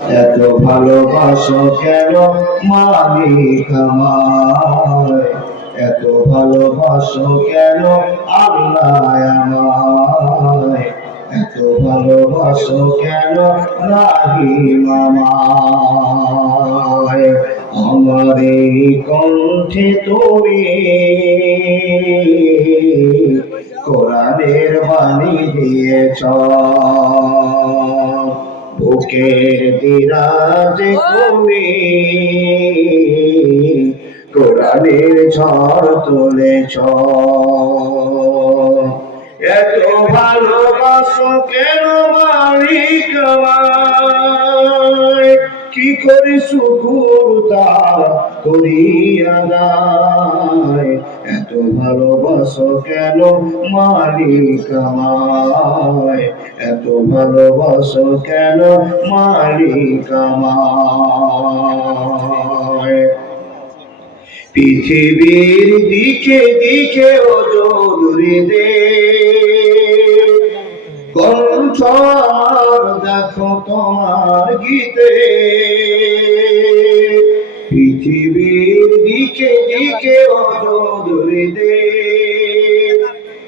এত ভালোবাসো কেন মালিক আমায়, এত ভালোবাসো কেন আল্লাহ আমায়, এত ভালোবাসো কেন রাহিম আমায়। আমার এই কণ্ঠে তুমি কোরআনের বাণী দিয়েছ, বুকের বিরাজে তুমি কোরআনের ঝড় তুলেছ। এত ভালোবাসো কেন মালিক আমায়, কি করি শুকুর তার করি আদায়। এত ভালোবাসো কেন মালিক আমায়, এত ভালোবাসো কেন মালিক আমায়। পৃথিবীর দিকে দিকে ওজোরে দে কণ্ঠ আমার দেখো তোমার গীতে। পৃথিবীর দিকে দিকে ওজোরে দে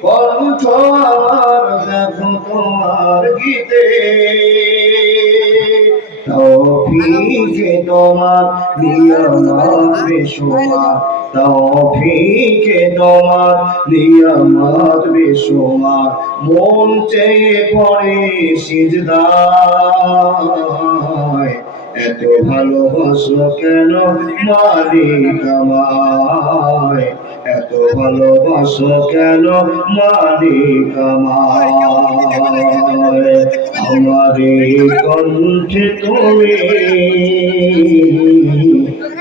কণ্ঠ আমার দেখো তোমার গীতে। তৌফিকে তোমার নিয়ামত বেশুমার, তৌফিকে তোমার নিয়ামত বেশুমার। মন চেয়ে পড়ে সিজদায়, এত ভালোবাসো কেন মালিক আমায়, এত ভালোবাসো কেন মালিক আমায়। আমার এই কণ্ঠে তুমি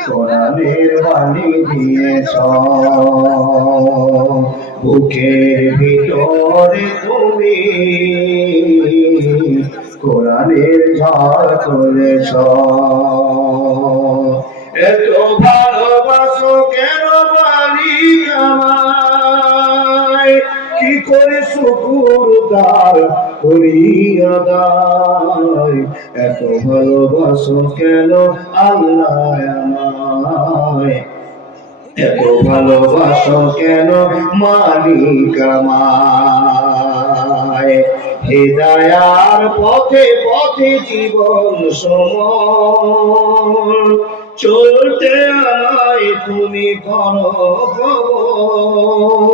কোরআনের বাণী দিয়েছ, বুকের ভিতরে তুমি কোরআনের ঝড় তুলেছ। এত ভালোবাসো কেন মালিক আমায়, কি করে শুকুর তার করি আদায়। এত ভালোবাসো কেন আল্লাহ আমায়, এত ভালোবাসো কেন মালিক আমায়। হিদায়ার পথে পথে জীবন সময় চলতে আমায় তুমি করো খবর।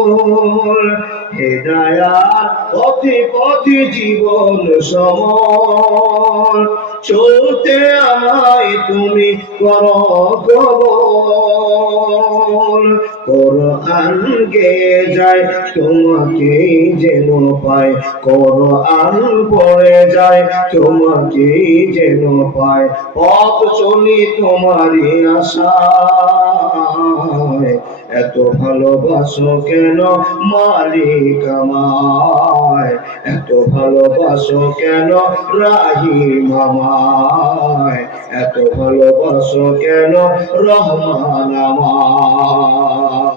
হিদায়ার পথে পথে জীবন সময় চলতে আমায় তুমি করো খবর। কোরআন গে যায় তোমাকেই যেন পায়, কোরআন পড়ে যায় তোমাকেই যেন পায়। পথ চলি তোমারই আশায়, এত ভালোবাসো কেন মালিক আমায়, এত ভালোবাসো কেন রাহিম আমায়, এত ভালোবাসো কেন রহমান আমায়।